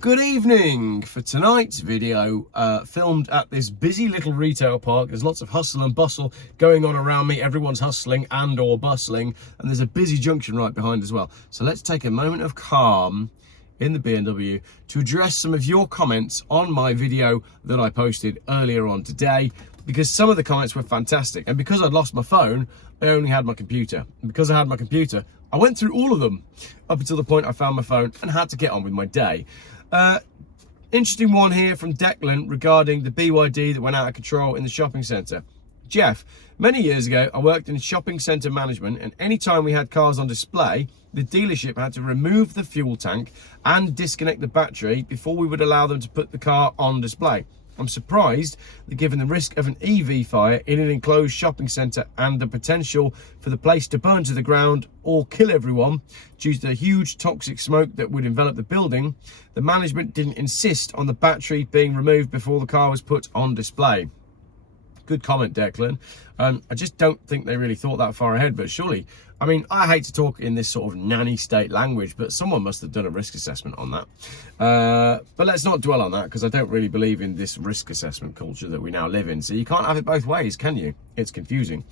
Good evening. For tonight's video, filmed at this busy little retail park. There's lots of hustle and bustle going on around me. Everyone's hustling and or bustling, and there's a busy junction right behind as well. So let's take a moment of calm in the BMW to address some of your comments on my video that I posted earlier on today, because some of the comments were fantastic, and because I'd lost my phone, I only had my computer. And because I had my computer, I went through all of them up until the point I found my phone and had to get on with my day. Interesting one here from Declan regarding the BYD that went out of control in the shopping centre. Jeff, many years ago, I worked in shopping centre management, and anytime we had cars on display, the dealership had to remove the fuel tank and disconnect the battery before we would allow them to put the car on display. I'm surprised that given the risk of an EV fire in an enclosed shopping centre and the potential for the place to burn to the ground or kill everyone due to the huge toxic smoke that would envelop the building, the management didn't insist on the battery being removed before the car was put on display. Good comment, Declan. I just don't think they really thought that far ahead, but surely, I mean, I hate to talk in this sort of nanny state language, but someone must have done a risk assessment on that. But let's not dwell on that, because I don't really believe in this risk assessment culture that we now live in. So you can't have it both ways, can you? It's confusing.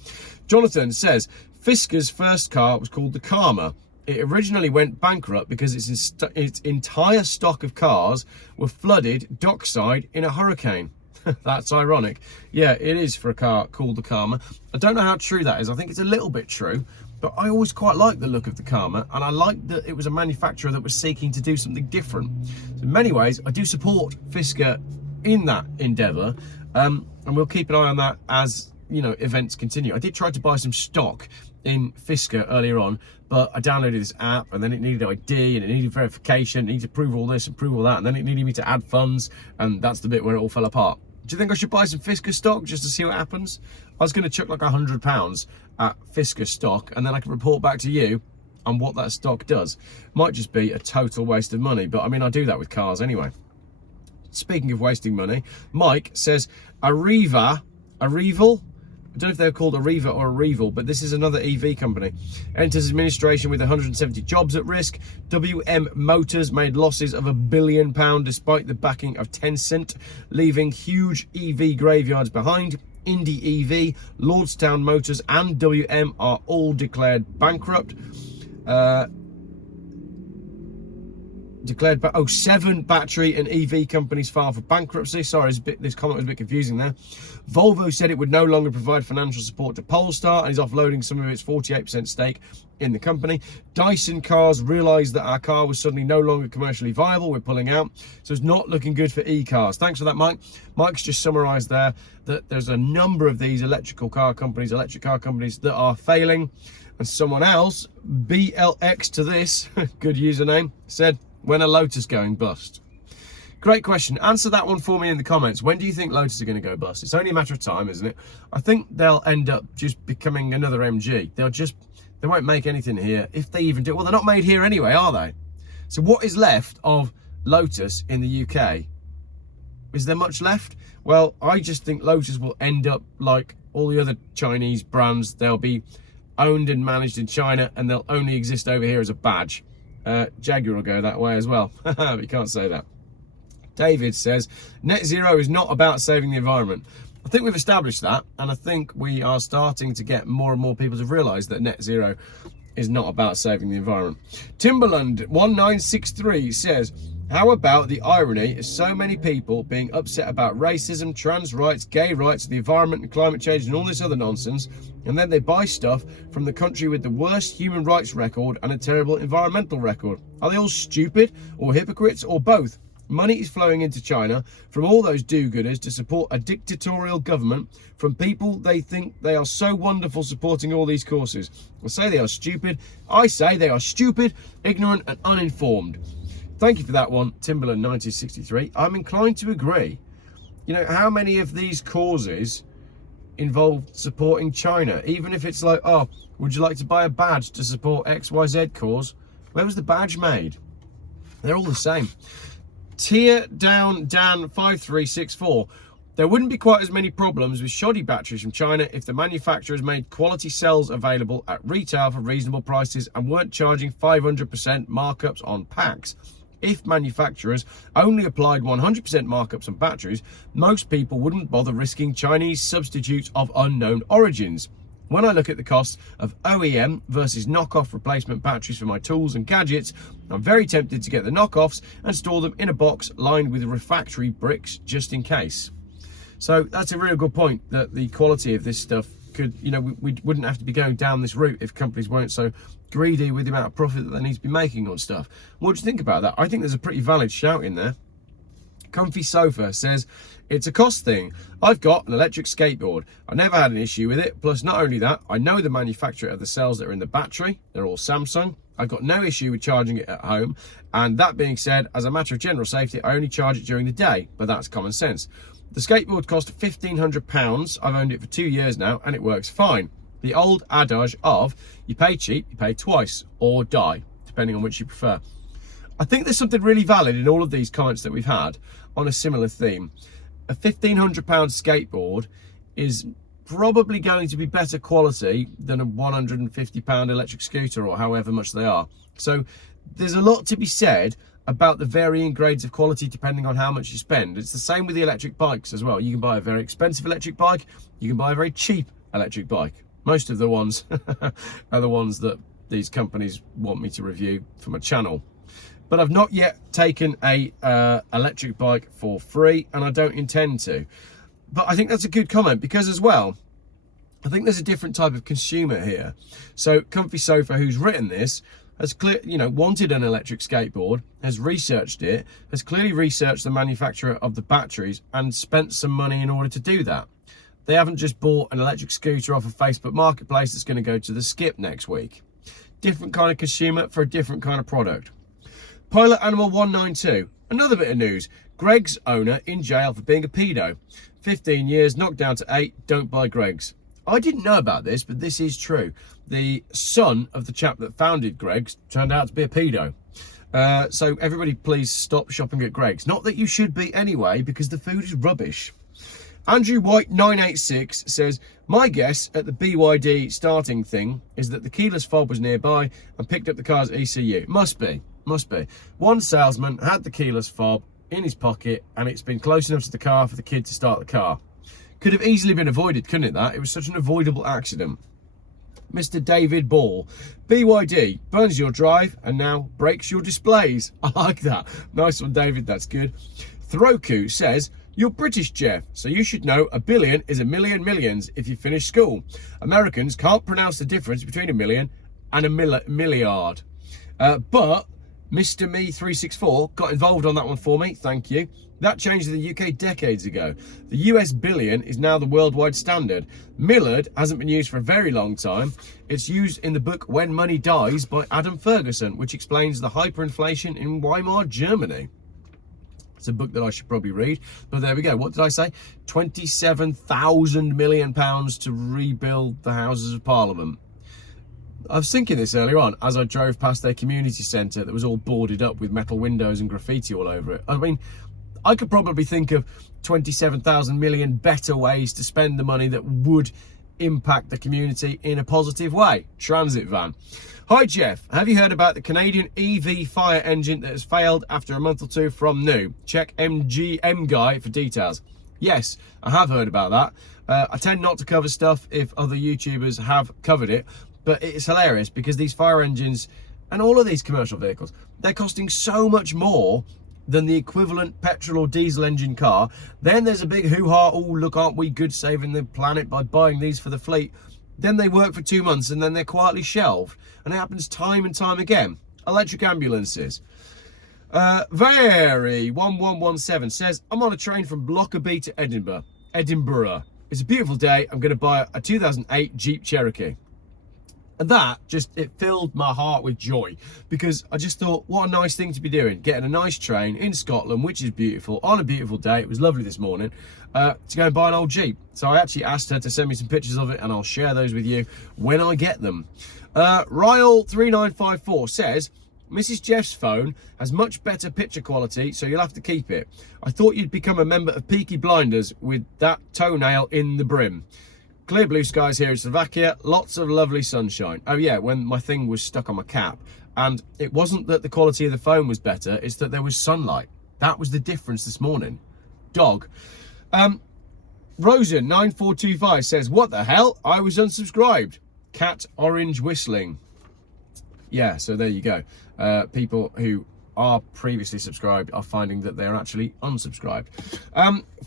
Jonathan says, Fiskars' first car was called the Karma. It originally went bankrupt because its entire stock of cars were flooded dockside in a hurricane. That's ironic. Yeah, it is for a car called the Karma. I don't know how true that is. I think it's a little bit true, but I always quite like the look of the Karma, and I like that it was a manufacturer that was seeking to do something different. So in many ways, I do support Fisker in that endeavour, and we'll keep an eye on that as, you know, events continue. I did try to buy some stock in Fisker earlier on, but I downloaded this app, and then it needed ID, and it needed verification, it needed to prove all this and prove all that, and then it needed me to add funds, and that's the bit where it all fell apart. Do you think I should buy some Fisker stock just to see what happens? I was going to chuck like £100 at Fisker stock, and then I can report back to you on what that stock does. Might just be a total waste of money, but I mean, I do that with cars anyway. Speaking of wasting money, Mike says Arrival, I don't know if they're called Arriva or Arrival, but this is another EV company, enters administration with 170 jobs at risk. WM Motors made losses of £1 billion despite the backing of Tencent, leaving huge EV graveyards behind. Indie EV, Lordstown Motors and WM are all declared bankrupt. 7 battery and EV companies filed for bankruptcy. Sorry, this comment was a bit confusing there. Volvo said it would no longer provide financial support to Polestar and is offloading some of its 48% stake in the company. Dyson Cars realised that our car was suddenly no longer commercially viable. We're pulling out. So it's not looking good for e-cars. Thanks for that, Mike. Mike's just summarised there that there's a number of these electric car companies that are failing. And someone else, BLX to this, good username, said, when are Lotus going bust? Great question. Answer that one for me in the comments. When do you think Lotus are going to go bust? It's only a matter of time, isn't it? I think they'll end up just becoming another MG. They won't make anything here, if they even do. Well, they're not made here anyway, are they? So what is left of Lotus in the UK? Is there much left? Well, I just think Lotus will end up like all the other Chinese brands. They'll be owned and managed in China, and they'll only exist over here as a badge. Jaguar will go that way as well, but you can't say that. David says, net zero is not about saving the environment. I think we've established that, and I think we are starting to get more and more people to realise that net zero is not about saving the environment. Timberland 1963 says, how about the irony of so many people being upset about racism, trans rights, gay rights, the environment and climate change and all this other nonsense, and then they buy stuff from the country with the worst human rights record and a terrible environmental record? Are they all stupid or hypocrites or both? Money is flowing into China from all those do-gooders to support a dictatorial government, from people they think they are so wonderful supporting all these causes. I say they are stupid. I say they are stupid, ignorant and uninformed. Thank you for that one, Timberland 1963. I'm inclined to agree. You know, how many of these causes involve supporting China? Even if it's like, oh, would you like to buy a badge to support XYZ cause? Where was the badge made? They're all the same. Tear Down Dan 5364. There wouldn't be quite as many problems with shoddy batteries from China if the manufacturers made quality cells available at retail for reasonable prices and weren't charging 500% markups on packs. if manufacturers only applied 100% markups on batteries, most people wouldn't bother risking Chinese substitutes of unknown origins. When I look at the costs of OEM versus knockoff replacement batteries for my tools and gadgets, I'm very tempted to get the knockoffs and store them in a box lined with refractory bricks just in case. So that's a real good point, that the quality of this stuff could, we wouldn't have to be going down this route if companies weren't so greedy with the amount of profit that they need to be making on stuff. What do you think about that? I think there's a pretty valid shout in there. Comfy Sofa says, it's a cost thing. I've got an electric skateboard. I never had an issue with it. Plus, not only that, I know the manufacturer of the cells that are in the battery. They're all Samsung. I've got no issue with charging it at home. And that being said, as a matter of general safety, I only charge it during the day, but that's common sense. The skateboard cost £1,500. I've owned it for 2 years now, and it works fine. The old adage of, you pay cheap, you pay twice, or die, depending on which you prefer. I think there's something really valid in all of these comments that we've had on a similar theme. A £1,500 skateboard is probably going to be better quality than a £150 electric scooter, or however much they are. So there's a lot to be said about the varying grades of quality depending on how much you spend. It's the same with the electric bikes as well. You can buy a very expensive electric bike, you can buy a very cheap electric bike. Most of the ones are the ones that these companies want me to review for my channel. But I've not yet taken a electric bike for free, and I don't intend to. But I think that's a good comment, because as well, I think there's a different type of consumer here. So Comfy Sofa, who's written this, has wanted an electric skateboard, has researched it, has clearly researched the manufacturer of the batteries and spent some money in order to do that. They haven't just bought an electric scooter off of Facebook Marketplace that's going to go to the skip next week. Different kind of consumer for a different kind of product. Pilot Animal 192, another bit of news. Greggs owner in jail for being a pedo. 15 years, knocked down to 8, don't buy Greggs. I didn't know about this, but this is true. The son of the chap that founded Greggs turned out to be a pedo. So everybody please stop shopping at Greggs. Not that you should be anyway, because the food is rubbish. Andrew White 986 says, my guess at the BYD starting thing is that the keyless fob was nearby and picked up the car's ECU. Must be. One salesman had the keyless fob in his pocket, and it's been close enough to the car for the kid to start the car. Could have easily been avoided, couldn't it, that? It was such an avoidable accident. Mr. David Ball, BYD burns your drive and now breaks your displays. I like that. Nice one, David, that's good. Throku says, you're British, Jeff, so you should know a billion is a million millions if you finish school. Americans can't pronounce the difference between a million and a milliard. But Mr. Me364 got involved on that one for me, thank you. That changed in the UK decades ago. The US billion is now the worldwide standard. Millard hasn't been used for a very long time. It's used in the book When Money Dies by Adam Ferguson, which explains the hyperinflation in Weimar Germany. It's a book that I should probably read, but there we go. What did I say? £27,000 million to rebuild the Houses of Parliament. I was thinking this earlier on as I drove past their community centre that was all boarded up with metal windows and graffiti all over it. I mean, I could probably think of 27,000 million better ways to spend the money that would impact the community in a positive way. Transit van. Hi Jeff, have you heard about the Canadian EV fire engine that has failed after a month or two from new? Check MGM Guy for details. Yes, I have heard about that. I tend not to cover stuff if other YouTubers have covered it, but it's hilarious because these fire engines and all of these commercial vehicles, they're costing so much more than the equivalent petrol or diesel engine car. Then there's a big hoo-ha, oh look, aren't we good saving the planet by buying these for the fleet? Then they work for 2 months and then they're quietly shelved. And it happens time and time again. Electric ambulances. Very 1117 says, I'm on a train from Lockerbie to Edinburgh. It's a beautiful day. I'm going to buy a 2008 Jeep Cherokee. And that it filled my heart with joy, because I just thought, what a nice thing to be doing, getting a nice train in Scotland, which is beautiful, on a beautiful day. It was lovely this morning, to go and buy an old Jeep. So I actually asked her to send me some pictures of it, and I'll share those with you when I get them. Ryle3954 says, Mrs. Jeff's phone has much better picture quality, so you'll have to keep it. I thought you'd become a member of Peaky Blinders with that toenail in the brim. Clear blue skies here in Slovakia, lots of lovely sunshine. Oh yeah, when my thing was stuck on my cap, And it wasn't that the quality of the phone was better, it's that there was sunlight. That was the difference this morning. Dog. Rosen 9425 says, what the hell? I was unsubscribed. Cat orange whistling. Yeah, so there you go. People who are previously subscribed are finding that they're actually unsubscribed.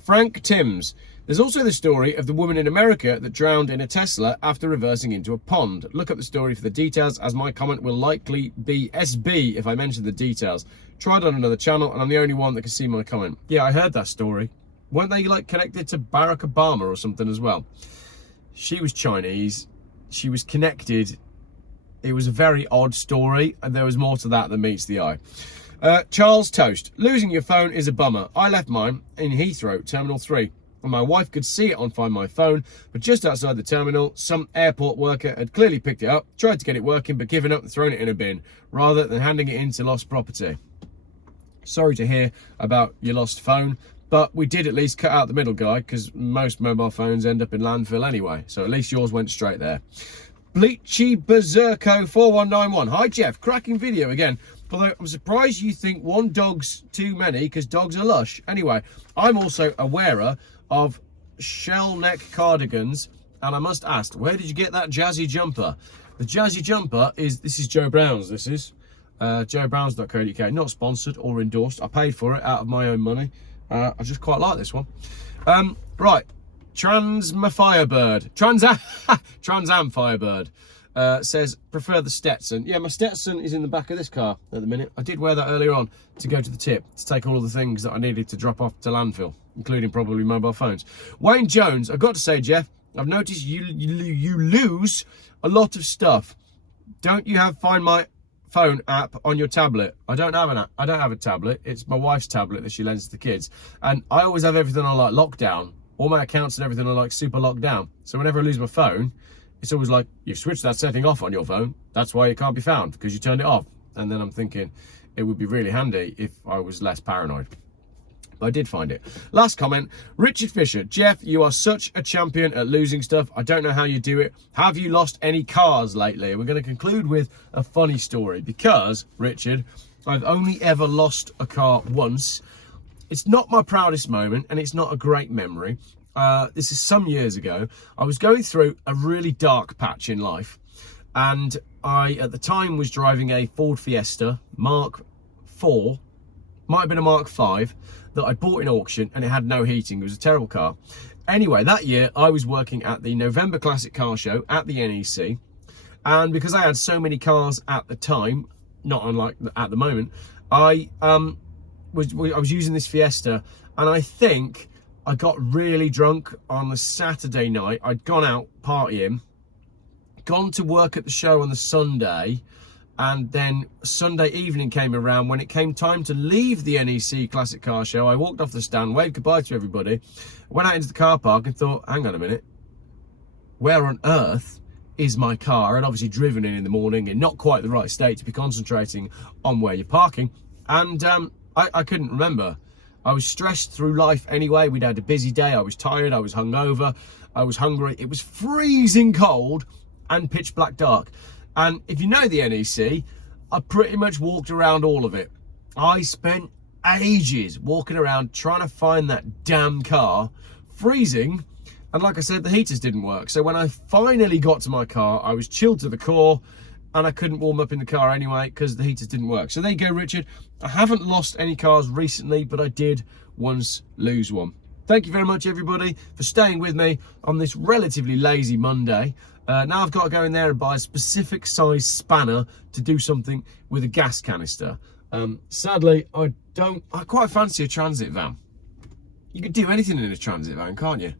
Frank Timms. There's also the story of the woman in America that drowned in a Tesla after reversing into a pond. Look up the story for the details, as my comment will likely be SB if I mention the details. Tried on another channel and I'm the only one that can see my comment. Yeah, I heard that story. Weren't they like connected to Barack Obama or something as well? She was Chinese. She was connected. It was a very odd story, and there was more to that than meets the eye. Charles Toast. Losing your phone is a bummer. I left mine in Heathrow, Terminal 3. And my wife could see it on Find My Phone, but just outside the terminal, some airport worker had clearly picked it up, tried to get it working, but given up and thrown it in a bin, rather than handing it into lost property. Sorry to hear about your lost phone, but we did at least cut out the middle guy, because most mobile phones end up in landfill anyway, so at least yours went straight there. Bleachy Berserko 4191. Hi Jeff, cracking video again. Although I'm surprised you think one dog's too many, because dogs are lush. Anyway, I'm also a wearer of shell neck cardigans, and I must ask, where did you get that jazzy jumper? The jazzy jumper this is Joe Brown's, this is joebrowns.co.uk, not sponsored or endorsed. I paid for it out of my own money. I just quite like this one. Right, Transam Firebird says, prefer the Stetson. Yeah, my Stetson is in the back of this car at the minute. I did wear that earlier on to go to the tip, to take all of the things that I needed to drop off to landfill, including probably mobile phones. Wayne Jones, I've got to say, Jeff, I've noticed you lose a lot of stuff. Don't you have Find My Phone app on your tablet? I don't have an app. I don't have a tablet. It's my wife's tablet that she lends to the kids. And I always have everything on like lockdown. All my accounts and everything are like super locked down. So whenever I lose my phone, it's always like, you've switched that setting off on your phone. That's why it can't be found, because you turned it off. And then I'm thinking it would be really handy if I was less paranoid. But I did find it. Last comment, Richard Fisher. Jeff, you are such a champion at losing stuff. I don't know how you do it. Have you lost any cars lately? We're going to conclude with a funny story because, Richard, I've only ever lost a car once. It's not my proudest moment and it's not a great memory. This is some years ago. I was going through a really dark patch in life, and I, at the time, was driving a Ford Fiesta Mark IV, might have been a Mark V, that I bought in auction, and it had no heating. It was a terrible car. Anyway, that year, I was working at the November Classic Car Show at the NEC, and because I had so many cars at the time, not unlike at the moment, I was using this Fiesta, and I think I got really drunk on the Saturday night. I'd gone out partying, gone to work at the show on the Sunday, and then Sunday evening came around. When it came time to leave the NEC Classic Car Show, I walked off the stand, waved goodbye to everybody, went out into the car park and thought, hang on a minute, where on earth is my car? I'd obviously driven in the morning in not quite the right state to be concentrating on where you're parking, and I couldn't remember. I was stressed through life anyway. We'd had a busy day. I was tired. I was hungover. I was hungry. It was freezing cold and pitch black dark. And if you know the NEC, I pretty much walked around all of it. I spent ages walking around trying to find that damn car, freezing. And like I said, the heaters didn't work. So when I finally got to my car, I was chilled to the core, and I couldn't warm up in the car anyway because the heaters didn't work. So there you go, Richard. I haven't lost any cars recently, but I did once lose one. Thank you very much, everybody, for staying with me on this relatively lazy Monday. Now I've got to go in there and buy a specific size spanner to do something with a gas canister. Sadly, I quite fancy a transit van. You could do anything in a transit van, can't you?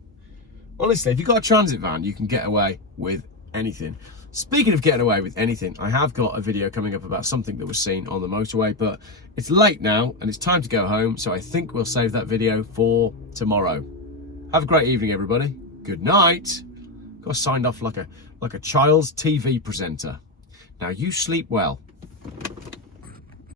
Honestly, if you've got a transit van, you can get away with anything. Speaking of getting away with anything, I have got a video coming up about something that was seen on the motorway, but it's late now and it's time to go home, so I think we'll save that video for tomorrow. Have a great evening, everybody. Good night. Got signed off like a child's TV presenter. Now you sleep well.